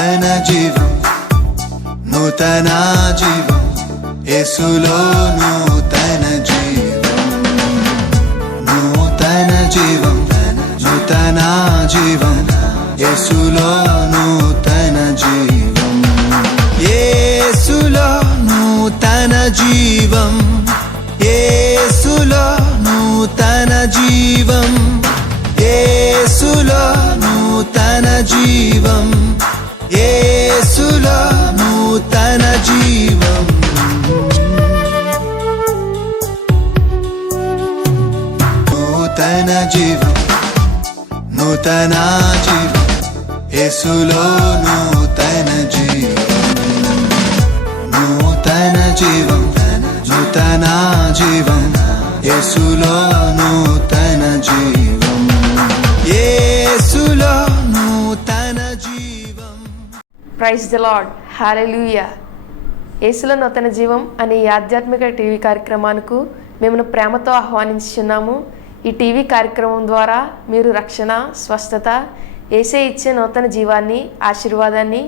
నూతన జీవం, నూతన జీవం, యేసులో నూతన జీవం, నూతన జీవం, నూతన జీవం, యేసులో నూతన జీవం, యేసులో నూతన జీవం, యేసులో నూతన జీవం, యేసులో నూతన జీవం, యేసులో నూతన జీవం, నూతన జీవం, నూతన జీవం, యేసులో నూతన జీవం, నూతన జీవం, నూతన జీవం, యేసులో నూతన జీవం, యేసులో నూతన జీవం. ప్రైజ్ ది లార్డ్, హల్లెలూయా. యేసులో నూతన జీవం అనే ఈ ఆధ్యాత్మిక టీవీ కార్యక్రమానికి మేము ప్రేమతో ఆహ్వానించుచున్నాము. ఈ టీవీ కార్యక్రమం ద్వారా మీరు రక్షణ, స్వస్థత, యేసే ఇచ్చే నూతన జీవాన్ని, ఆశీర్వాదాన్ని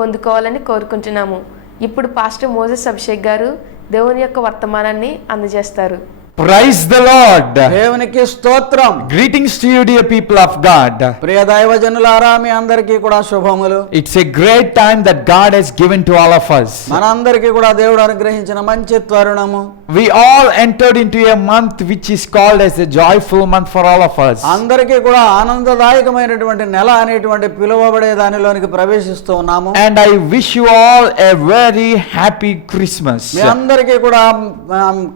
పొందుకోవాలని కోరుకుంటున్నాము. ఇప్పుడు పాస్టర్ మోజెస్ అభిషేక్ గారు దేవుని యొక్క వర్తమానాన్ని అందజేస్తారు. Praise the Lord. దేవునికి స్తోత్రం. Greetings to you, dear people of God. ప్రియ దైవజనులారా, మీ అందరికీ కూడా శుభములు. It's a great time that God has given to all of us. మనందరికీ కూడా దేవుడు అనుగ్రహించిన మంచి తరుణము. We all entered into a month which is called as a joyful month for all of us. అందరికీ కూడా ఆనందదాయకమైనటువంటి నెల అనేటువంటి పిలువబడే దానిలోనికి ప్రవేశిస్తూ ఉన్నాము. And I wish you all a very happy Christmas. మీ అందరికీ కూడా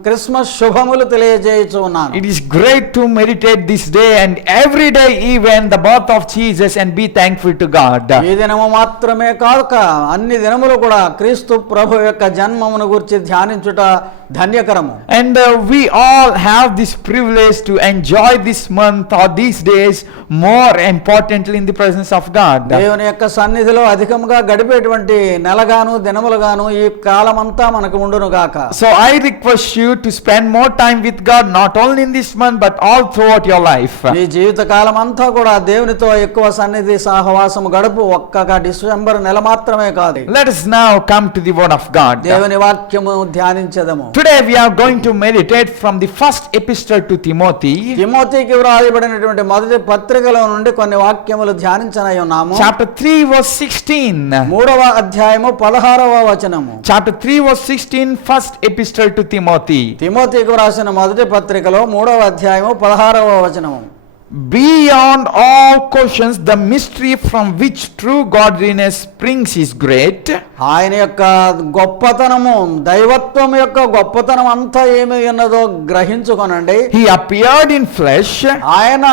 క్రిస్మస్ శుభములు తెలియజేయచ్చు ఉన్నాను. It is great to meditate this day and every day even the birth of Jesus and be thankful to God. ఈ దినము మాత్రమే కాక అన్ని దినములు కూడా క్రీస్తు ప్రభు యొక్క జన్మమును గురించి ధ్యానించుట ధన్యకరము. And we all have this privilege to enjoy this month or these days more importantly in the presence of God. దేవుని యొక్క సన్నిధిలో అధికంగా గడిపేటువంటి నెలగాను దినములుగాను ఈ కాలమంతా మనకు ఉండును గాక. So I request you to spend more time with God not only in this month but all throughout your life. నీ జీవిత కాలం అంతా కూడా దేవునితో ఎక్కువ సన్నిధి సహవాసము గడుపు. ఒక్క డిసెంబర్ నెల మాత్రమే కాదు. Let us now come to the word of God. దేవుని వాక్యము ధ్యానించదము. Today we are going to meditate from the first epistle to Timothy. తిమోతికి వ్రాయబడినటువంటి మొదటి పత్రికలో నుండి కొన్ని వాక్యములు ధ్యానించనై ఉన్నాము. Chapter 3 verse 16. 3వ అధ్యాయము 16వ వచనము. Chapter 3 verse 16, first epistle to Timothy. తిమోతికి వ్రాసిన మొదటి పత్రికలో 3వ అధ్యాయము 16వ వచనము. Beyond all questions, the mystery from which true godliness springs is great. ఆయన యొక్క గొప్పతనము, దైవత్వం యొక్క గొప్పతనం అంతా ఏమి ఉన్నదో గ్రహించుకొనండి. He appeared in flesh, ఆయన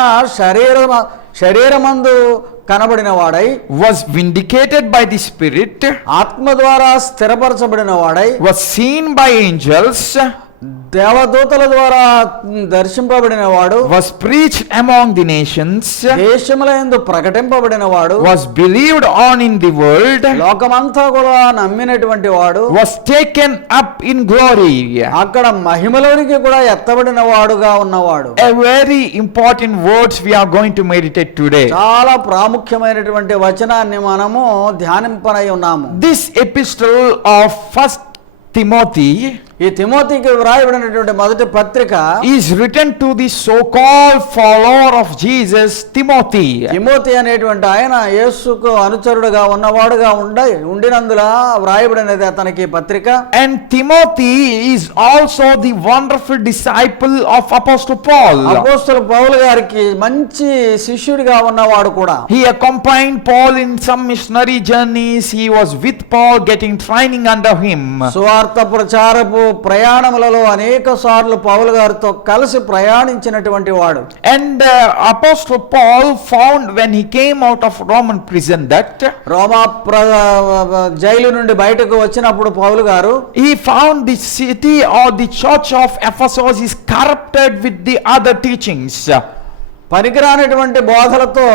శరీరమందు కనబడిన వాడై, was vindicated by the Spirit, ఆత్మ ద్వారా స్థిరపరచబడిన వాడై, was seen by angels, దేవదూతల ద్వారా దర్శింపబడిన వాడు, was preached among the nations, దేశములందు ప్రకటింపబడిన వాడు, was believed on in the world, లోకమంతా కూడా నమ్మినటువంటి వాడు, was taken up in glory. అక్కడ మహిమలోనికి కూడా ఎత్తబడిన వాడుగా ఉన్నవాడు. A very important words we are going to meditate today. చాలా ప్రాముఖ్యమైనటువంటి వచనాన్ని మనము ధ్యానింపనై ఉన్నాము. This epistle of first Timothy ఈ తిమోతికి వ్రాయబడినటువంటి మొదటి పత్రిక is written to the so-called follower of Jesus, Timothy. Timothy అనేటువంటి ఆయన యేసుకు అనుచరుడుగా ఉన్నవాడుగా ఉండినందున వ్రాయబడినది అతనికి పత్రిక. And Timothy is also the wonderful disciple of Apostle Paul. అపోస్తలుడు పౌలు గారికి మంచి శిష్యుడిగా ఉన్నవాడు కూడా. He accompanied Paul in some missionary journeys. He was with Paul getting training under him. సువార్త ప్రచారపు ప్రయాణములలో అనేక సార్లు పౌలు గారితో కలిసి ప్రయాణించినటువంటి వాడు. And Apostle Paul found when he came out of Roman prison that Roma jail నుండి బయటకు వచ్చినప్పుడు పౌలు గారు he found the city or the church of Ephesus is corrupted with the other teachings. పనికిరానటువంటి బోధలతో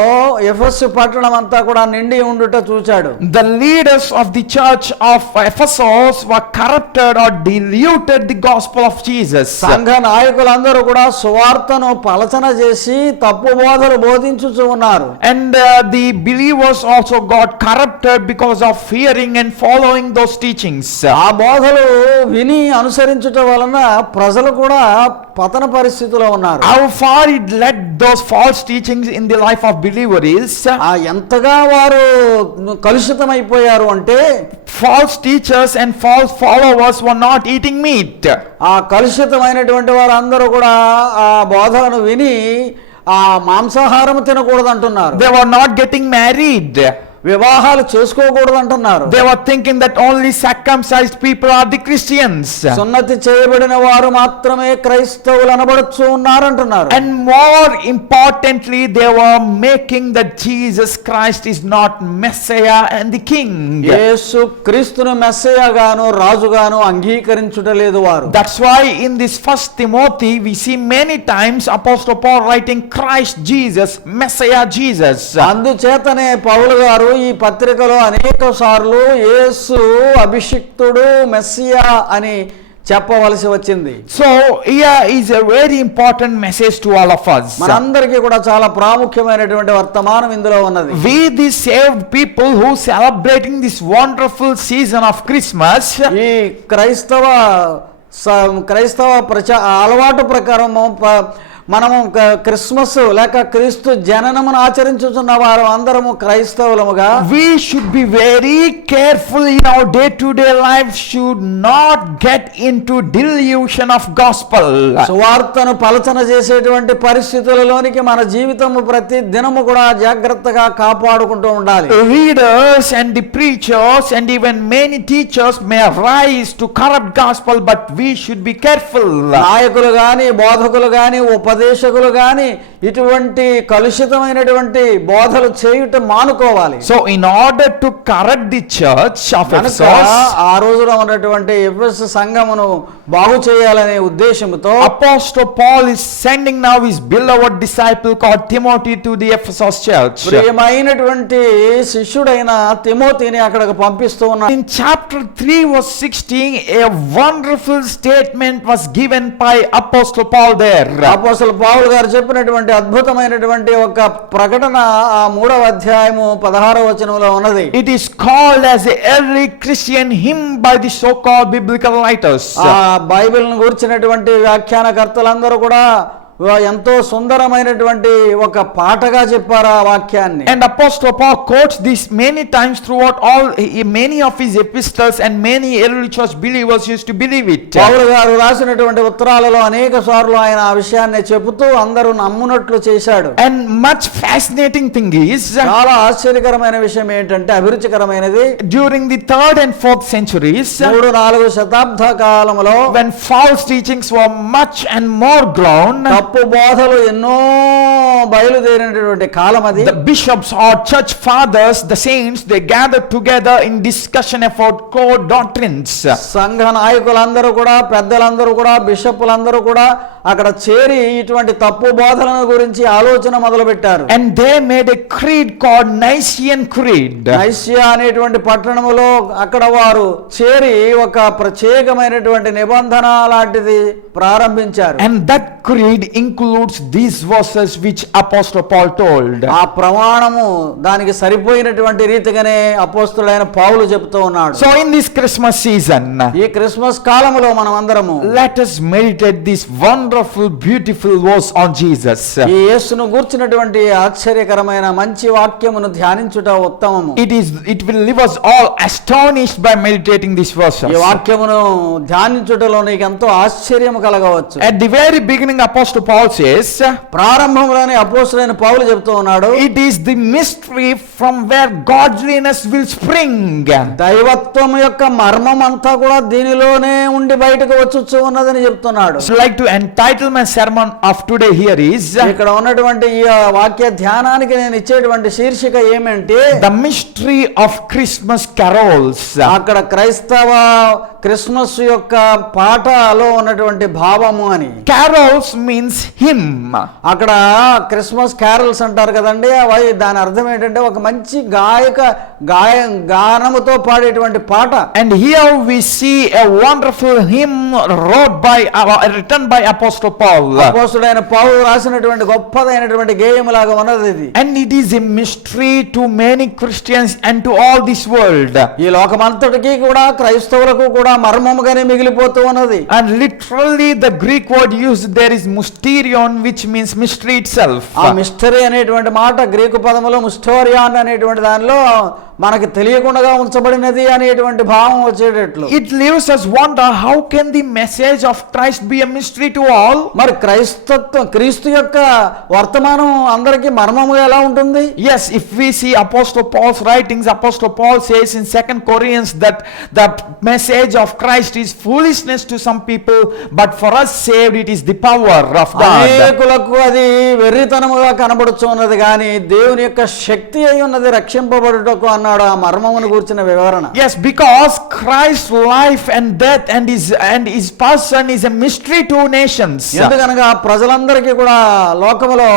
ఎఫెసు పట్టణం అంతా కూడా నిండి ఉండుట చూచాడు. The leaders of the church of Ephesus were corrupted or diluted the gospel of Jesus. సంఘ నాయకులందరూ కూడా సువార్తను పలచన చేసి తప్పు బోధలు బోధించుచూ ఉన్నారు. And the believers also got corrupted because of hearing and following those teachings. ఆ బోధలు విని అనుసరించుట వలన ప్రజలు కూడా పతన పరిస్థితిలో ఉన్నారు. How far it led those false teachings in the life of believer is, ఎంతగా వారు కలుషితమైపోయారు అంటే false teachers and false followers were not eating meat. ఆ కలుషితమైనటువంటి వారు అందరూ కూడా ఆ బోధలను విని ఆ మాంసాహారం తినకూడదు అంటున్నారు. They were not getting married. వివాహాలు చేసుకోకూడదు అంటున్నారు. They were thinking that only circumcised people are the Christians. సున్నతి చేయబడిన వారు మాత్రమే క్రైస్తవులు అనబడుచు ఉన్నారంటున్నారు. And more importantly, they were making that Jesus Christ is not Messiah and the King. యేసు క్రీస్తును మెస్సయ్యగాను రాజుగాను అంగీకరించుటలేదు వారు. That's why in this first Timothy we see many times Apostle Paul writing Christ Jesus, Messiah Jesus. అందుచేతనే పౌలు గారు ఈ పత్రికలో అనేక సార్లు యేసు అభిషిక్తుడు Messiah అని చెప్పవలసి వచ్చింది. So here is a very important message to all of us. మనందరికీ కూడా చాలా ప్రాముఖ్యమైనటువంటి వర్తమానం ఇందులో ఉన్నది. We the saved people who celebrating this wonderful season of Christmas, ఈ క్రైస్తవ అలవాటు ప్రకారం మనము క్రిస్మస్ లేక క్రీస్తు జననమును ఆచరించుతున్న వారు అందరము క్రైస్తవులముగా we should be very careful in our day-to-day life, should not get into delusion of gospel. సువార్తను పలచన చేసేటువంటి పరిస్థితులలోనికి మన జీవితము ప్రతి దినము కూడా జాగ్రత్తగా కాపాడుకుంటూ ఉండాలి. Readers and the preachers and even many teachers may rise to corrupt gospel, but we should be careful. నాయకులు గాని బోధకులు గాని ఉపదేశకులు గాని ఇటువంటి కలుషితమైనటువంటి బోధలు చేయుట మానుకోవాలి. So in order to correct the church of Ephesus, ఆ రోజులో ఉన్నటువంటి ఎఫెసు సంఘమును బాగు చేయాలనే ఉద్దేశంతో Apostle Paul is sending now his beloved disciple called Timothy to the Ephesus church. ప్రియమైనటువంటి శిష్యుడైన తిమోతిని అక్కడికి పంపిస్తూ ఉన్నాడు. In chapter 3 verse 16, a wonderful statement was given by Apostle Paul there. అపోస్తలుడు పౌలు గారు చెప్పినటువంటి అద్భుతమైనటువంటి ఒక ప్రకటన ఆ 3వ అధ్యాయము 16వ వచనంలో ఉన్నది. It is called as a early Christian hymn by the so-called biblical writers. ఆ బైబిల్ను గురించినటువంటి వ్యాఖ్యానకర్తలందరూ కూడా ఎంతో సుందరమైనటువంటి ఒక పాటగా చెప్పారు ఆ వాక్యాన్ని. And Apostle Paul quotes this many times throughout many of his epistles, and many early church believers used to believe it. పౌలు గారు రాసినటువంటి ఉత్తరాలలో అనేక సార్లు ఆయన ఆ విషయాన్ని చెబుతూ అందరూ నమ్మునట్లు చేశాడు. And much fascinating thing is, చాలా ఆశ్చర్యకరమైన విషయం ఏంటంటే అభిరుచికరమైనది, during the 3rd and 4th centuries, 3-4 శతాబ్ద కాలంలో when false teachings were much and more grown, తప్పు బోధలు ఎన్నో బయలుదేరినటువంటి కాలం అది. the bishops or church fathers, the saints, they gathered together in discussion about core doctrines. సంఘ నాయకులందరూ కూడా పెద్దలందరూ కూడా బిషప్పులందరూ కూడా అక్కడ చేరి ఇటువంటి తప్పు బోధలను గురించి ఆలోచన మొదలుపెట్టారు. And they made a creed called Nicene Creed. Nicaea అనేటువంటి పట్టణములో అక్కడ వారు చేరి ఒక ప్రత్యేకమైనటువంటి నిబంధన లాంటిది ప్రారంభించారు. And that creed includes these verses which Apostle Paul told. ఆ ప్రమాణము దానికి సరిపోయినటువంటి రీతిగానే అపోస్తలుడైన పౌలు చెప్తూ ఉన్నాడు. So in this Christmas season, ఈ క్రిస్మస్ కాలములో మనం అందరము let us meditate this wonderful beautiful verse on Jesus. ఈ యేసును గూర్చినటువంటి ఆశ్చర్యకరమైన మంచి వాక్యమును ధ్యానించుట ఉత్తమము. It will leave us all astonished by meditating this verse. ఈ వాక్యమును ధ్యానించుటలో నీకు ఎంతో ఆశ్చర్యము కలగవచ్చు. At the very beginning Apostle Paul says, ప్రారంభంలోనే అపోస్తలుడైన పౌలు చెప్తూ ఉన్నాడు, it is the mystery from where godliness will spring. దైవత్వం యొక్క మర్మం అంతా కూడా దీనిలోనే ఉండి బయటకు వచ్చుచు ఉన్నదని చెప్తున్నాడు. So like to entice title my sermon of today here is ఇక్కడ ఉన్నటువంటి ఈ వాక్య ధ్యానానికి నేను ఇచ్చేటువంటి శీర్షిక ఏమంటే the mystery of Christmas carols. అక్కడ క్రైస్తవ క్రిస్మస్ యొక్క పాటలో ఉన్నటువంటి భావము అని. Carols means hymn. అక్కడ క్రిస్మస్ క్యారల్స్ అంటారు కదండి, దాని అర్థం ఏంటంటే ఒక మంచి గానముతో పాడేటువంటి పాట. And here we see a wonderful hymn written by Apostle Paul. అపోస్తలుడైన పౌలు రాసినటువంటి గొప్పదైనటువంటి గేయములాగా ఉన్నది ఇది. And it is a mystery to many Christians and to all this world. ఈ లోకమంతటికి కూడా క్రైస్తవులకు కూడా మర్మముగానే మిగిలిపోతూ ఉన్నది. And literally the Greek word used there is mysterion, which means mystery itself. ఆ మిస్టరీ అనేటువంటి మాట గ్రీకు పదములో ముస్టోరియాన్ అనేటువంటి దానిలో మనకి తెలియకుండా ఉంచబడినది అనేటువంటి భావం వచ్చేటట్లు. It leaves us wonder, how can the message of Christ be a mystery to all? మరి క్రీస్తు యొక్క వర్తమానం అందరికీ మర్మముగా ఎలా ఉంటుంది? Yes, if we see Apostle Paul's writings, Apostle Paul says in 2 Corinthians that the message of Christ is foolishness to some people, but for us saved it is the power of God. అనేకులకు అది వెర్రితనముగా కనబడుచున్నది కానీ దేవుని యొక్క శక్తి అయి ఉన్నది రక్షింపబడుటకు అన్నాడు ఆ మర్మమును గురించిన వివరణ. Yes, because Christ's life and death and his person is a mystery to nations. ఎందుకనగా ప్రజలందరికీ కూడా లోకములో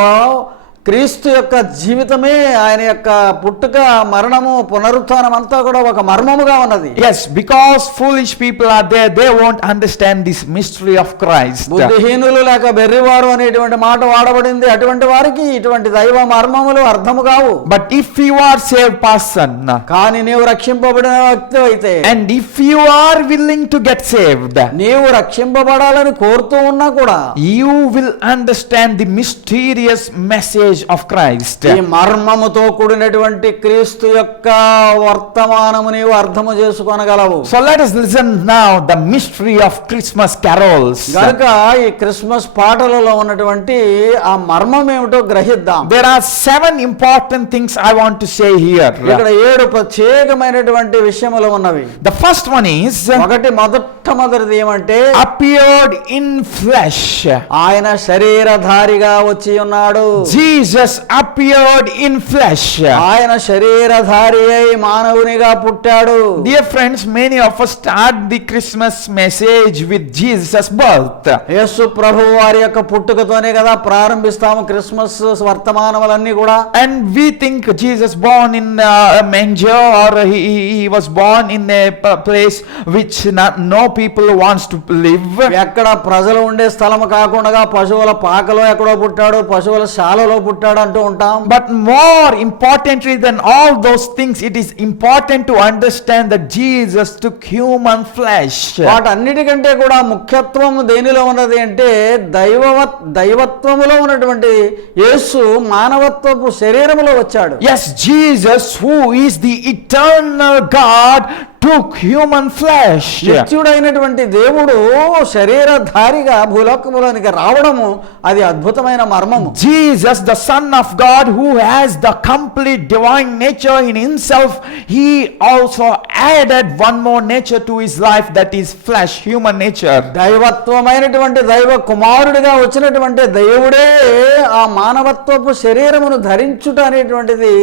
క్రీస్తు యొక్క జీవితమే, ఆయన యొక్క పుట్టుక, మరణము, పునరుత్థానం అంతా కూడా ఒక మర్మముగా ఉన్నది. Yes, because foolish people are there, they won't understand this mystery of Christ. బుద్ధిహీనులు లేక బెర్రివారు అనేటువంటి మాట వాడబడింది. అటువంటి వారికి ఇటువంటి దైవ మర్మములు అర్థము కావు. But if you are saved person, కానీ నీవు రక్షింపబడిన వ్యక్తి అయితే, and if you are willing to get saved, నీవు రక్షింపబడాలని కోరుతూ ఉన్నా కూడా, you will understand the mysterious message of Christ. ఈ మర్మముతో కూడినటువంటి క్రీస్తు యొక్క వర్తమానము నీవు అర్థము చేసుకోనగలవు. So let us listen now the mystery of Christmas carols. గనుక ఈ క్రిస్మస్ పాటలలో ఉన్నటువంటి ఆ మర్మం ఏమిటో గ్రహిద్దాం. There are 7 important things I want to say here. ఇక్కడ 7 ప్రత్యేకమైనటువంటి విషయములు ఉన్నవి. The first one is మొదటిది ఏమంటే appeared in flesh. ఆయన శరీరధారిగా వచ్చి ఉన్నాడు. Jesus appeared in flesh. ఆయన శరీరధారి అయి మానవునిగా పుట్టాడు. Dear friends, many of us start the Christmas message with Jesus' birth. యేసు ప్రభు వారి యొక్క పుట్టుకతోనే కదా ప్రారంభిస్తాము క్రిస్మస్ వర్తమానములన్నీ కూడా. And we think Jesus born in a manger, or he was born in a place which no people wants to live. ఎక్కడ ప్రజలు ఉండే స్థలం కాకుండా పశువుల పాకలో ఎక్కడో పుట్టాడు, పశువుల శాలలో పుట్టాడు అంటూ ఉంటాం. But more importantly than all those things, it is important to understand that Jesus took human flesh. వాటన్నిటికంటే కూడా ముఖ్యత్వం దేనిలో ఉన్నది అంటే దైవత్వములో ఉన్నటువంటి యేసు మానవత్వపు శరీరములో వచ్చాడు. Yes, Jesus, who is the eternal God, took human flesh. నిత్యుడైనటువంటి దేవుడు శరీరధారిగా భూలోకములోనికి రావడము అది అద్భుతమైన మర్మము. Jesus, the Son of God, who has the complete divine nature in himself, he also added one more nature to his life, that is flesh, human nature. దైవత్వమైనటువంటి దైవ కుమారుడిగా వచ్చినటువంటి దేవుడే ఆ మానవత్వపు శరీరమును ధరించుట అనేటువంటిది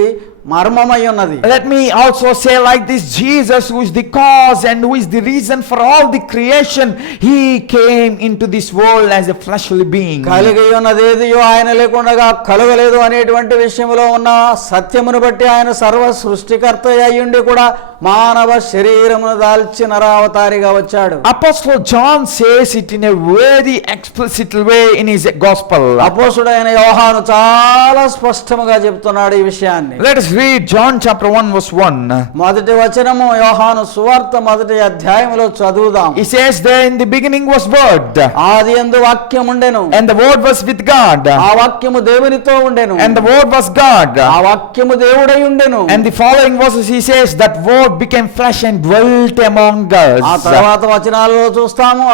మర్మమై ఉన్నది. Let me also say like this, Jesus, who is the cause and who is the reason for all the creation, he came into this world as a fleshly being. కలిగి ఉన్నదేదియో ఆయన లేకుండా కలగలేదు అనేటువంటి విషయంలో ఉన్న సత్యమును బట్టి ఆయన సర్వ సృష్టికర్త అయ్యుండి కూడా మానవ శరీరమును దాల్చి నరావతారిగా వచ్చాడు. Apostle John says it in a very explicit way in his gospel. అపోస్తుడైన యోహాను చాలా స్పష్టంగా చెప్తున్నాడు ఈ విషయాన్ని. Let us read John chapter 1 verse 1. మొదటి వచనము యోహాను సువార్త మొదటి అధ్యాయములో చదువుదాం. He says there in the beginning was word, ఆదియందు వాక్యం ఉండెను, and the word was with God, ఆ వాక్యము దేవునితో ఉండెను, and the word was God. ఆ వాక్యము దేవుడై ఉండెను. And the following verses he says that word became flesh and dwelt among us. ఆ తర్వాత వచనాలలో చూస్తాము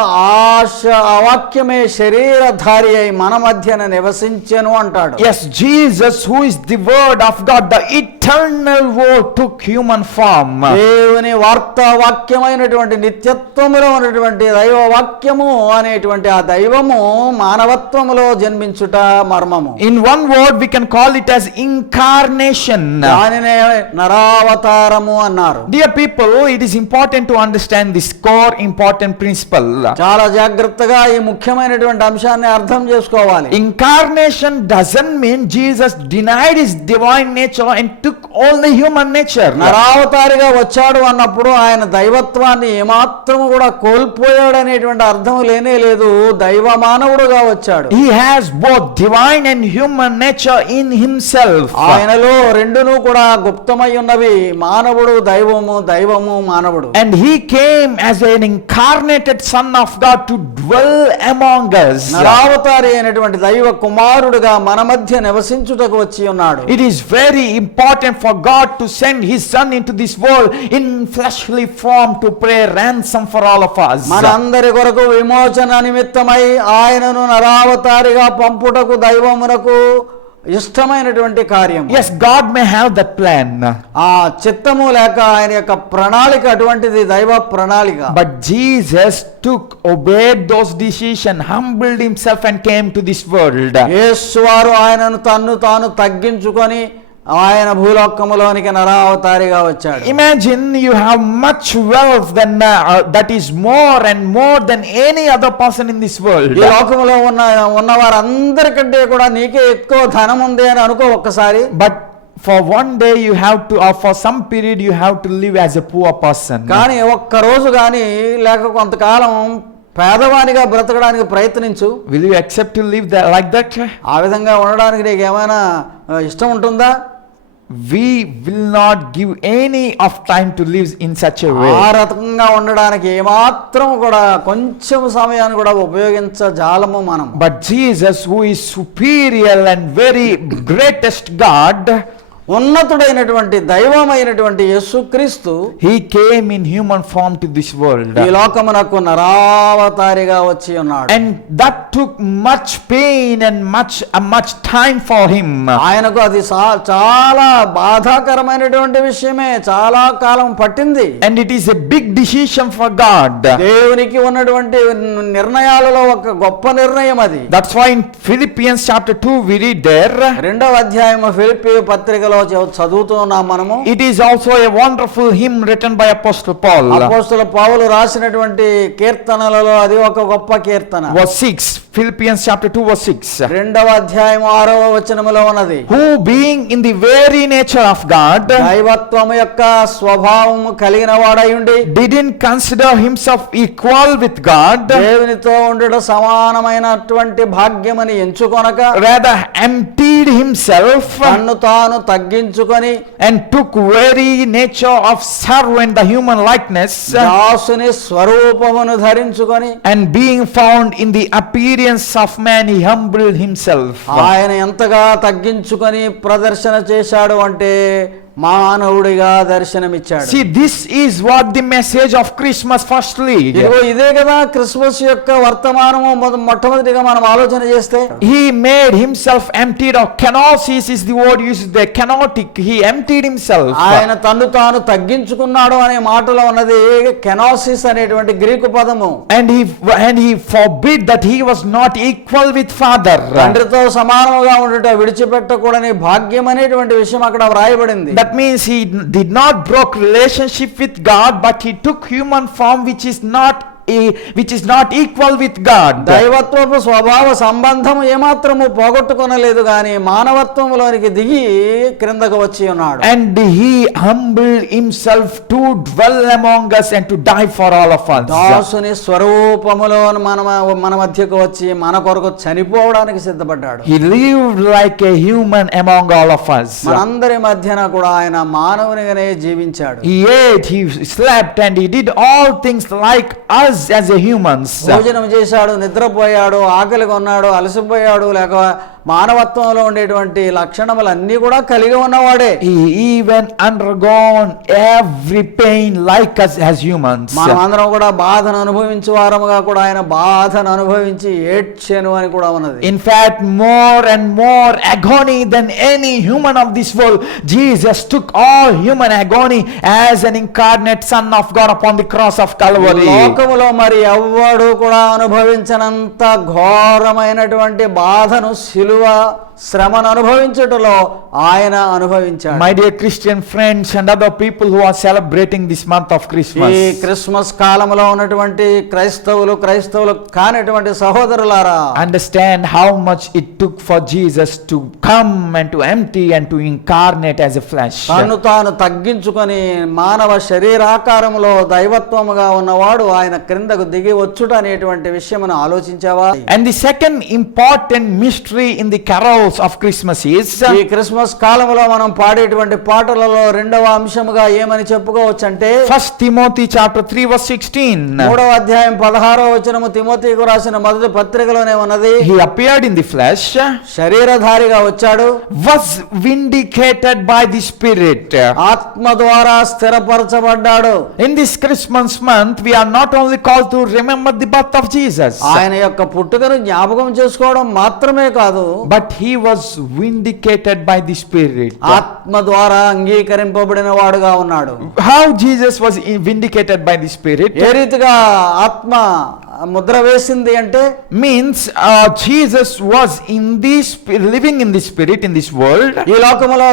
ఆ వాక్యమే శరీరధారి అయి మన మధ్యన నివసించెను అంటాడు. Yes, Jesus, who is the word of God, the eternal eternal word took human form. దేవుని వార్తా వాక్యమైనటువంటి నిత్యత్వములో ఉన్నటువంటి దైవ వాక్యము అనేటువంటి ఆ దైవము మానవత్వములో జన్మించుట మర్మము. In one word we can call it as incarnation. దానినే నరావతారము అన్నారు. Dear people, it is important to understand this core important principle. చాలా జాగ్రత్తగా ఈ ముఖ్యమైనటువంటి అంశాన్ని అర్థం చేసుకోవాలి. Incarnation doesn't mean Jesus denied his divine nature and took all the human nature. నరావతారిగా వచ్చాడు అన్నప్పుడు ఆయన దైవత్వాన్ని ఏమాత్రము కూడా కోల్పోయాడు అనేటువంటి అర్థం లేనే లేదు. దైవ మానవుడుగా వచ్చాడు. He has both divine and human nature in himself. ఆయనలో రెండును కూడా గుప్తమై ఉన్నవి. మానవుడు దైవము, దైవము మానవుడు. And he came as an incarnated son of God to dwell among us. నరావతారి అయినటువంటి దైవ కుమారుడుగా మన మధ్య నివసించుటకు వచ్చి ఉన్నాడు. It is very important for God to send his son into this world in fleshly form to pay ransom for all of us. మనందరి కొరకు విమోచన నిమిత్తమై ఆయనను నరావతారిగా పంపుటకు దైవమునకు ఇష్టమైనటువంటి కార్యం. Yes, God may have that plan. ఆ చిత్తము లేక ఆయన యొక్క ప్రణాళిక అటువంటిది, దైవ ప్రణాళిక. But Jesus obeyed those decisions, humbled himself and came to this world. యేసు వారు ఆయనను తన్ను తాను తగ్గించుకొని ఆయన భూలోకములోనికి నరావతారిగా వచ్చాడు. Imagine you have much wealth than that is more and more than any other person in this world. ఈ లోకములో ఉన్న వారందరికంటే కూడా నీకే ఎక్కువ ధనం ఉంది అని అనుకో ఒక్కసారి. But for one day you have to, or for some period you have to live as a poor person. కానీ ఒక్క రోజు కానీ లేక కొంతకాలం పేదవానిగా బ్రతకడానికి ప్రయత్నించు. Will you accept to live like that? ఆ విధంగా ఉండడానికి నీకు ఏమైనా ఇష్టం ఉంటుందా? We will not give any of time to live in such a way. ఆ రకంగా ఉండడానికి ఏమాత్రం కూడా కొంచెం సమయాన్ని కూడా ఉపయోగించజాలము మనం. But Jesus, who is superior and very greatest God, ఉన్నతుడైనటువంటి దైవమైనటువంటి యేసుక్రీస్తు, he came in human form to this world. ఈ లోకమునకు నరావతారిగా వచ్చి ఉన్నాడు. And that took much pain and much time for him. ఆయనకు అది చాలా బాధాకరమైనటువంటి విషయమే, చాలా కాలం పట్టింది. And it is a big decision for God. దేవునికి ఉన్నటువంటి నిర్ణయాలలో ఒక గొప్ప నిర్ణయం అది. That's why in Philippians chapter 2 we read there. 2వ అధ్యాయము ఫిలిప్పీ పత్రికలో చదువుతున్నాం మనము. It is also a wonderful hymn written by Apostle Paul. అపోస్తలుడు పౌలు రాసినటువంటి కీర్తనలలో అది ఒక గొప్ప కీర్తన. Verse 6, Philippians chapter 2 verse 6. 2వ అధ్యాయము 6వ వచనములో ఉన్నది. Who being in the very nature of God, దైవత్వము యొక్క స్వభావము కలిగిన వాడై ఉండి, didn't consider himself equal with God, దేవునితో ఉండుట సమానమైనటువంటి భాగ్యమని ఎంచుకొనక, rather emptied himself తన్ను తాను తగ్గించుకొని, and took very nature of servant, the human likeness, దాసుని స్వరూపమును ధరించుకొని, and being found in the appearance of man, he humbled himself. ఆయన ఎంతగా తగ్గించుకొని ప్రదర్శన చేశాడు అంటే మానవుడిగా దర్శనమిచ్చాడు. See, this is what the message of Christmas firstly. ఇదే కదా క్రిస్మస్ యొక్క వర్తమానము. మొట్టమొదటిగా మనం ఆలోచన చేస్తే, He made himself emptied, or kenosis is the word used there, kenotic. He emptied himself. ఆయన తన్ను తాను తగ్గించుకున్నాడు అనే మాటలో ఉన్నది కెనోసిస్ అనేటువంటి గ్రీకు పదము. And he forbid that he was not equal with Father. తండ్రితో సమానముగా ఉండుట విడిచిపెట్టకూడని భాగ్యం అనేటువంటి విషయం అక్కడ వ్రాయబడింది. That means he did not broke relationship with God, but he took human form which is not equal with God. దైవత్వపు స్వభావ సంబంధం ఏమాత్రము పోగొట్టుకొనలేదు గాని మానవత్వములోనికి దిగి క్రిందకు వచ్చి ఉన్నాడు. And he humbled himself to dwell among us and to die for all of us. దాసుని స్వరూపములో మన మధ్యకు వచ్చి మన కొరకు చనిపోవడానికి సిద్ధపడ్డాడు. He lived like a human among all of us. మనందరి మధ్యన కూడా ఆయన మానవునిగానే జీవించాడు. He ate, he slept, and he did all things like us us as a humans. భోజనం చేశాడు, నిద్రపోయాడు, ఆకలిగా ఉన్నాడు, అలసిపోయాడు, లేక మానవత్వంలో ఉండేటువంటి లక్షణములన్నీ కూడా కలిగి ఉన్నవాడే. He even undergone every pain like us as humans. మనం అందరం కూడా బాధను అనుభవించే వారముగా కూడా ఆయన బాధను అనుభవించి ఏడ్చెను అని కూడా ఉన్నది. In fact, more and more agony than any human of this world, Jesus took all human agony as an incarnate Son of God upon the cross of Calvary. లోకములో మరి ఎవ్వడు కూడా అనుభవించనంత ఘోరమైనటువంటి బాధను శిలువ శ్రమను అనుభవించుటలో ఆయన అనుభవించాడు. My dear Christian friends and other people who are celebrating this month of Christmas, ఈ క్రిస్మస్ కాలంలో ఉన్నటువంటి క్రైస్తవులు కానిటువంటి సహోదరులారా, understand how much it took for Jesus to come and to empty and to incarnate as a flesh. తన్ను తాను తగ్గించుకొని మానవ శరీరాకారంలో దైవత్వముగా ఉన్నవాడు ఆయన క్రిందకు దిగి వచ్చుట అనేటువంటి విషయమును ఆలోచించావా? And the second important mystery in the carols of Christmas is, ఈ క్రిస్మస్ కాలంలో మనం పాడేటువంటి పాటలలో రెండవ అంశముగా ఏమని చెప్పుకోవచ్చు అంటే 1 Timothy chapter 3 verse 16. 3వ అధ్యాయం 16వ వచనము తిమోతికి రాసిన మొదటి పత్రికలోనే ఉన్నది. He appeared in the flesh, శరీరధారిగా వచ్చాడు, was vindicated by the Spirit. ఆత్మ ద్వారా స్థిరపరచబడ్డాడు. In this Christmas month, we are not only called to remember the birth of Jesus, ఆయన యొక్క పుట్టుకను జ్ఞాపకం చేసుకోవడం మాత్రమే కాదు, but he was vindicated by the Spirit. ఆత్మ ద్వారా అంగీకరింపబడిన వాడుగా ఉన్నాడు. How Jesus was vindicated by the Spirit ఏ రీతిగా ఆత్మ ముద్ర వేసింది అంటే, means Jesus was living in the Spirit in this world, ఈ లోకములో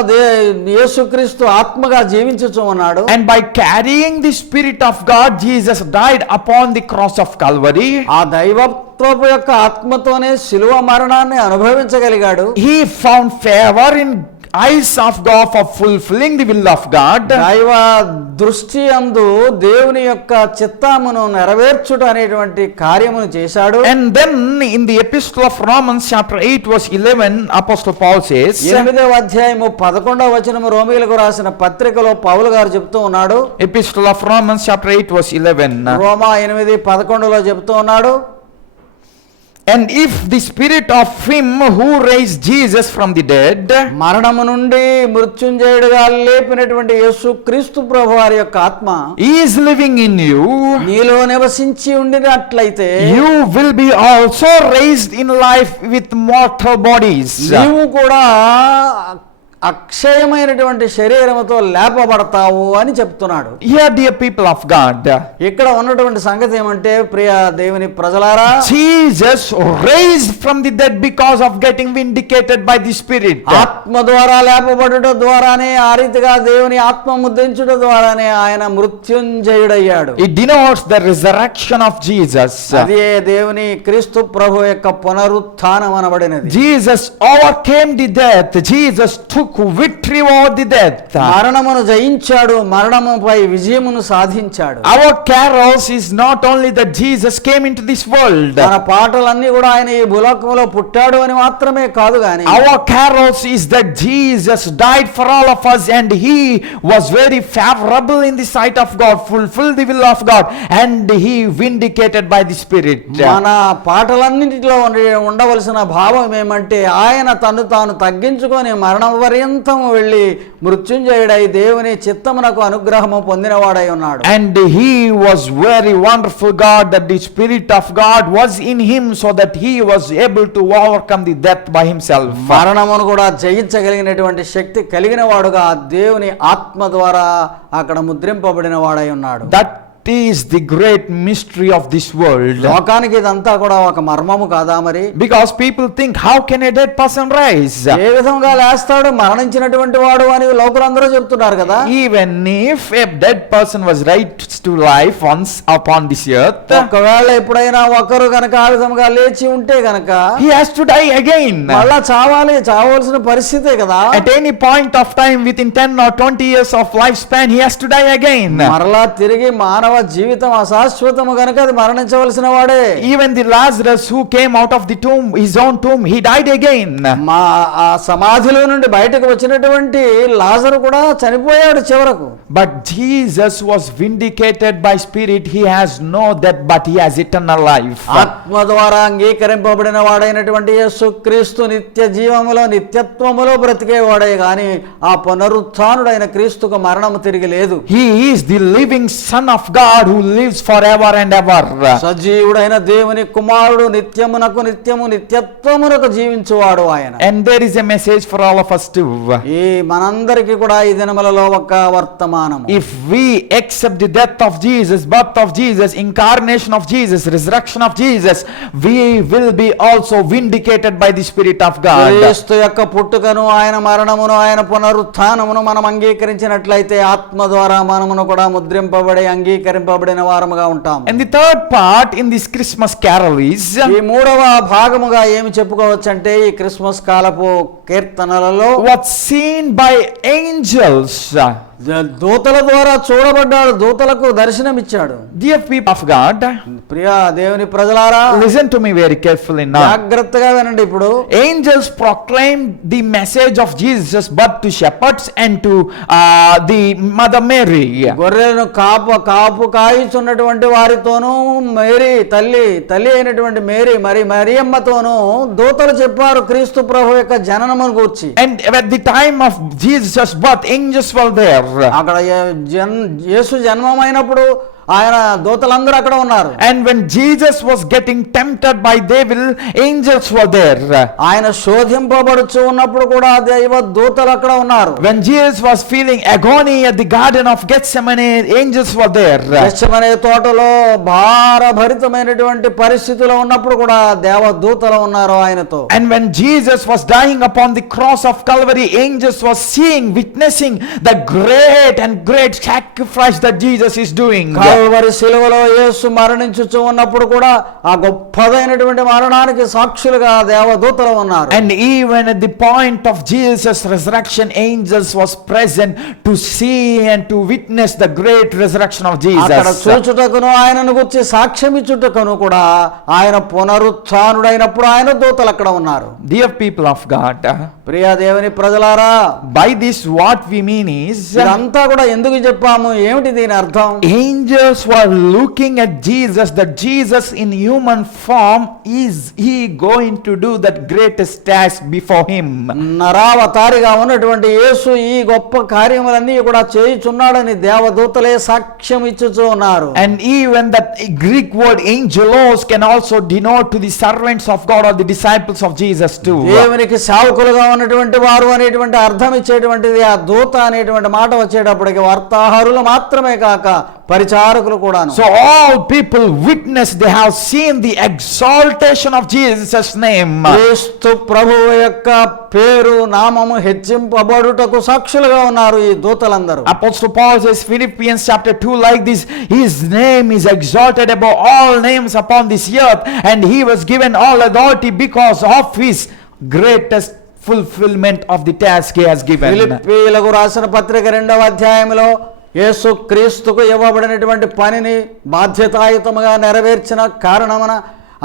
యేసుక్రీస్తు ఆత్మగా జీవించుచు ఉన్నాడు. and by carrying the Spirit of God, Jesus died upon the cross of Calvary. ఆ దైవత్వపు యొక్క ఆత్మతోనే శిలువ మరణాన్ని అనుభవించగలిగాడు. He found favor in eyes of God for fulfilling the will of God. దైవ దృష్టి అందు దేవుని యొక్క చిత్తమును నెరవేర్చుట అనేటువంటి కార్యమును చేశాడు. And then in the epistle of Romans chapter 8 verse 11, Apostle Paul says, 8వ అధ్యాయము 11వ వచనము రోమీయులకు రాసిన పత్రికలో పౌలు గారు చెప్తూ ఉన్నాడు. epistle of Romans chapter 8 verse 11, రోమా 8:11లో చెప్తూ ఉన్నాడు. and if the spirit of him who raised Jesus from the dead, మరణము నుండి మృత్యుంజయుడిగా లేపినటువంటి యేసుక్రీస్తు ప్రభు వారి యొక్క ఆత్మ is living in you, నీలో నివసించి ఉండినట్లయితే you will be also raised in life with mortal bodies. నీవు కూడా అక్షయమైనటువంటి శరీరముతో లేపబడతావు అని చెప్తున్నాడు. Here, dear people of God, ఇక్కడ ఉన్నటువంటి సంగతి ఏమంటే, ప్రియ దేవుని ప్రజలారా, Jesus raised from the dead because of getting vindicated by the Spirit. ఆత్మ ద్వారా లేపబడుట ద్వారానే, ఆ రీతిగా దేవుని ఆత్మ ముద్రించుట ద్వారానే ఆయన మృత్యుంజయుడయ్యాడు. It denotes the resurrection of Jesus. అదే దేవుని క్రీస్తు ప్రభు యొక్క పునరుత్థానం అనబడినది. Jesus overcame the death. Jesus took victory over the death. మరణమును జయించాడు, మరణముపై విజయమును సాధించాడు. Our carols is not only that Jesus came into this world. మన పాటలన్నీ కూడా ఆయన ఈ భూలోకంలో పుట్టాడు అని మాత్రమే కాదు గాని, Our carols is that Jesus died for all of us and he was very favorable in the sight of God, fulfilled the will of God, and he vindicated by the Spirit. మన పాటలన్నింటిలో ఉండవలసిన భావం ఏమంటే, ఆయన తను తాను తగ్గించుకొని మరణం పర్యంతము వెళ్ళి మృత్యుంజయుడై దేవుని చిత్తమునకు అనుగ్రహము పొందినవాడై ఉన్నాడు. And he was very wonderful God, that the Spirit of God was in him so that he was able to overcome the death by himself. మరణమును కూడా జయించగలిగినటువంటి శక్తి కలిగిన వాడుగా దేవుని ఆత్మ ద్వారా అక్కడ ముద్రింపబడిన వాడై ఉన్నాడు. That is the great mystery of this world. లోకానికి ఇదంతా కూడా ఒక మర్మము కాదా మరి? Because people think, how can a dead person rise? ఏ విధంగా లేస్తాడు మరణించినటువంటి వాడు అని లోకులందరూ చెప్తున్నారు కదా. Even if a dead person was raised to life once upon this earth, ఒకవేళ ఎప్పుడైనా ఒకరు గనక ఆ విధంగా లేచి ఉంటే గనక he has to die again. మళ్ళా చావవలసిన పరిస్థితే కదా. At any point of time within 10 or 20 years of lifespan, he has to die again. మరలా తిరిగి మానవ మానవ జీవితం అశాశ్వతము గనుక అది మరణించవలసిన వాడే. Even the Lazarus who came out of the tomb, his own tomb, he died again. ఆ సమాధిలో నుండి బయటకు వచ్చినటువంటి లాజరు కూడా చనిపోయాడు చివరకు. But Jesus was vindicated by spirit. He has no death, but he has eternal life. ఆత్మ ద్వారా అంగీకరింపబడిన వాడైనటువంటి యేసుక్రీస్తు నిత్య జీవములో నిత్యత్వములో బ్రతికేవాడే గాని ఆ పునరుత్థానుడైన క్రీస్తుకు మరణము తిరిగి లేదు. He is the living Son of God who lives forever and ever. సజీవుడైన దేవుని కుమారుడు నిత్యమునకు నిత్యము నిత్యత్వమునకు జీవించువాడు ఆయన. And there is a message for all of us too. ఈ మనందరికీ కూడా ఈ దినములలో ఒక వర్తమానము. If we accept the death of Jesus, birth of Jesus, incarnation of Jesus, resurrection of Jesus, we will be also vindicated by the Spirit of God. క్రీస్తు యొక్క పుట్టుకను ఆయన మరణమును ఆయన పునరుత్థానమును మనం అంగీకరించినట్లయితే ఆత్మ ద్వారా మనమును కూడా ముద్రింపబడి అంగీకరింపబడిన వారముగా ఉంటాం. And the third part in this Christmas carol is, ఈ మూడవ భాగముగా ఏమి చెప్పుకోవచ్చంటే ఈ క్రిస్మస్ కాలపు కీర్తనలలో what's seen by angels. దూతల ద్వారా చూడబడ్డాడు, దూతలకు దర్శనమిచ్చాడు. Dear people of God, Priya దేవుని ప్రజలారా, listen to me very carefully now. జాగ్రత్తగా వినండి. ఇప్పుడు Angels proclaimed the message of Jesus birth to shepherds and to the Mother Mary. గొర్రెలను కాపు కాయుచున్నటువంటి వారితోనూ మేరీ తల్లి అయినటువంటి మేరీ మరి మరియమ్మతోనూ దూతలు చెప్పారు క్రీస్తు ప్రభు యొక్క జననమును గూర్చి. And at the time of Jesus' birth, angels were there. అక్కడ యేసు జన్మమైనప్పుడు ఆయన దూతలందరూ అక్కడ ఉన్నారు. And when Jesus was getting tempted by devil, angels were there. ఆయన శోధింపబడుచు ఉన్నప్పుడు కూడా దైవ దూతలు అక్కడ ఉన్నారు. When Jesus was feeling agony at the garden of Gethsemane, angels were there. Gethsemane తోటలో భారభరితమైనటువంటి పరిస్థితిలో ఉన్నప్పుడు కూడా దేవదూతలు ఉన్నారు ఆయనతో. And when Jesus was dying upon the cross of Calvary, angels were seeing, witnessing the great sacrifice that Jesus is doing. Calvary శిలువలో యేసు మరణించుచు ఉన్నప్పుడు కూడా ఆ గొప్పదైనటువంటి మరణానికి సాక్షులుగా దేవదూతలు ఉన్నారు. And even at the point of Jesus' resurrection, angels was present to see and to witness the great resurrection of అక్కడ Jesus. చూచుటకును ఆయనను గురించి సాక్ష్యం ఇచ్చుటకును కూడా ఆయన పునరుత్థానుడైనప్పుడు ఆయన దూతలు అక్కడ ఉన్నారు. Dear people of God, ప్రియ దేవుని ప్రజలారా, by this what we mean is, ఇదంతా కూడా ఎందుకు చెప్పాము, ఏమిటి దీని అర్థం? angels were looking at Jesus, that Jesus in human form is he going to do that greatest task before him. నరావతారిగా ఉన్నటువంటి యేసు ఈ గొప్ప కార్యములన్నీ కూడా చేయుచున్నాడని దేవదూతలే సాక్ష్యం ఇచ్చుచూ ఉన్నారు. And even that Greek word angelos can also denote to the servants of God or the disciples of Jesus too. దేవునికి సేవకులుగా ఉన్నటువంటి వారు అనేటువంటి అర్థం ఇచ్చేటువంటిది ఆ దూత అనేటువంటి మాట వచ్చేటప్పటికి వార్తాహరులు మాత్రమే కాక పరిచారకులు కూడాను. So all people witness, they have seen the exaltation of Jesus' name. క్రీస్తు ప్రభువు యొక్క పేరు నామము హెచ్చింపబడుటకు సాక్షులుగా ఉన్నారు ఈ దూతలందరూ. Apostle Paul says Philippians chapter 2 like this, his name is exalted above all names upon this earth, and he was given all authority because of his greatest fulfillment of the task he has given. ఫిలిప్పీయులకు రాసిన పత్రిక 2వ అధ్యాయంలో యేసు క్రీస్తుకు ఇవ్వబడినటువంటి పనిని బాధ్యతాయుతముగా నెరవేర్చిన కారణమున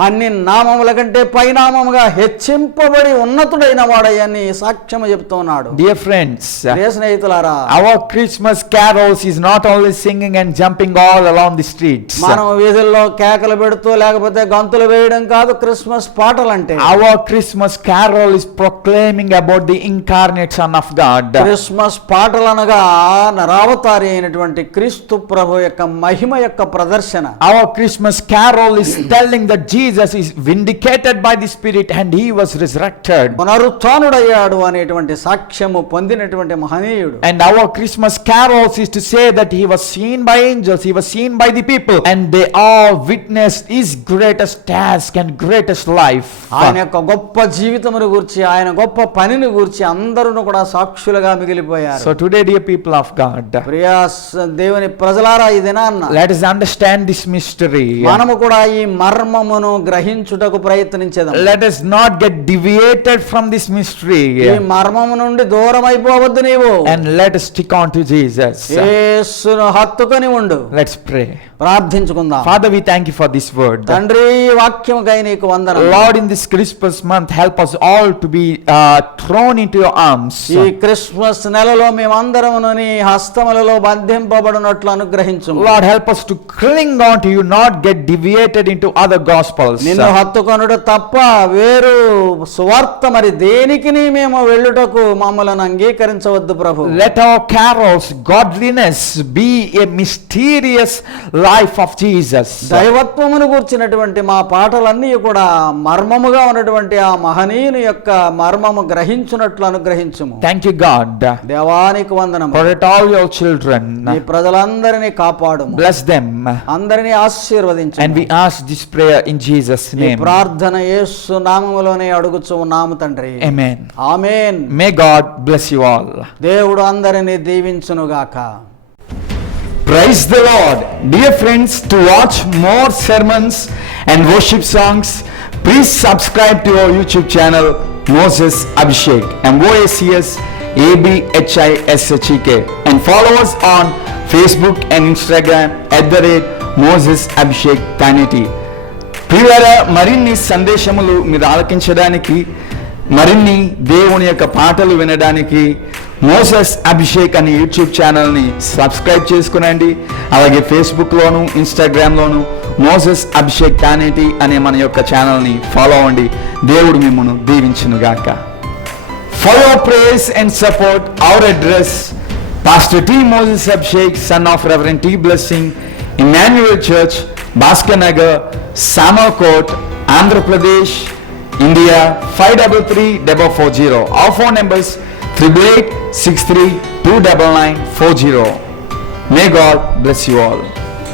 అన్ని నామముల కంటే పైనామముగా హెచ్చింపబడి ఉన్నతుడైన వాడయ్యని సాక్ష్యము చెప్తున్నాడు. Dear friends, ప్రియ స్నేహితులారా, our Christmas carols is not only singing and jumping all along the streets. మనం వీధుల్లో కేకలు పెడుతూ లేకపోతే గంతులు వేయడం కాదు క్రిస్మస్ పాటలంటే. Our Christmas carol is proclaiming about the incarnate Son of God. Christmas పాటలనగా నరావతారి అయినటువంటి క్రీస్తు ప్రభు యొక్క మహిమ యొక్క ప్రదర్శన. Our Christmas carol is telling that Jesus is vindicated by the Spirit and he was resurrected. పునరుత్థానుడయ్యాడు అనేటువంటి సాక్ష్యము పొందినటువంటి మహనీయుడు. And our Christmas carols is to say that he was seen by angels, he was seen by the people, and they all witnessed his greatest task and greatest life. ఆయన యొక్క గొప్ప జీవితమును గురించి ఆయన గొప్ప పనిని గురించి అందరూ కూడా సాక్షులుగా మిగిలిపోయారు. So today, dear people of God, Priya దేవుని ప్రజలారా, ఈ దినాన్న let us understand this mystery. మనము కూడా ఈ మర్మమును గ్రహించుటకు ప్రయత్నించేదాం. Let us not get deviated from this mystery. ఈ మర్మము నుండి దూరం అయిపోవద్దు నీవు. And let us stick on to Jesus. యేసును హత్తుకొని ఉండు. Let's pray. ప్రార్థించుకుందాం. Father, we thank you for this word. తండ్రి ఈ వాక్యముకై నీకు వందనాలు. Lord, in this Christmas month, help us all to be thrown into your arms. ఈ క్రిస్మస్ నెలలో మేమందరమును నీ హస్తములలో బంధింపబడినట్లు అనుగ్రహించుము. Lord, help us to cling on to you, not get deviated into other gospels. నిన్ను హత్తుకొనుట తప్ప వేరు సువార్త మరి దేనికి మేము వెళ్ళుటకు మమ్మల్ని అంగీకరించవద్దు ప్రభు. Let our carols, godliness be a mysterious life of Jesus. దైవత్వమును కూర్చున్నటువంటి మా పాటలన్నీ కూడా మర్మముగా ఉన్నటువంటి ఆ మహనీయుని యొక్క మర్మము గ్రహించున్నట్లు అనుగ్రహించుము. Thank you, God. దేవానికి వందనము. Protect all your children. నీ ప్రజలందరినీ కాపాడుము. Bless them. అందరినీ ఆశీర్వదించు. And we ask this prayer in Jesus' ఈ name. ప్రార్థన యేసు నామములోనే అడుగుచు ఉన్నాము తండ్రి. Amen. Amen. May God bless you all. దేవుడు అందరినీ దీవించును గాక. Praise the Lord. Dear friends, to watch more sermons and worship songs, please subscribe to our YouTube channel Moses Abhishek, MOACS ABHISHEK, and follow us on Facebook and Instagram @Moses Abhishek Tanity. ప్రియులారా, మరిన్ని సందేశములు మీరు ఆలకించడానికి, మరిన్ని దేవుని యొక్క పాటలు వినడానికి Moses Abhishek అనే YouTube ఛానల్ని సబ్స్క్రైబ్ చేసుకునండి. అలాగే ఫేస్బుక్లోను ఇన్స్టాగ్రామ్లోను మోసెస్ అభిషేక్ తానేటి అనే మన యొక్క ఛానల్ని ఫాలో అవ్వండి. దేవుడు మిమ్మల్ని దీవించునుగాక. For your prayers and support, our address Pastor T. Moses Abhishek, son of Reverend T. Blessing, Emmanuel Church, Bhaskar Nagar, Samalkot, Andhra Pradesh, India 533440. Our phone numbers 8883 29940. May God bless you all.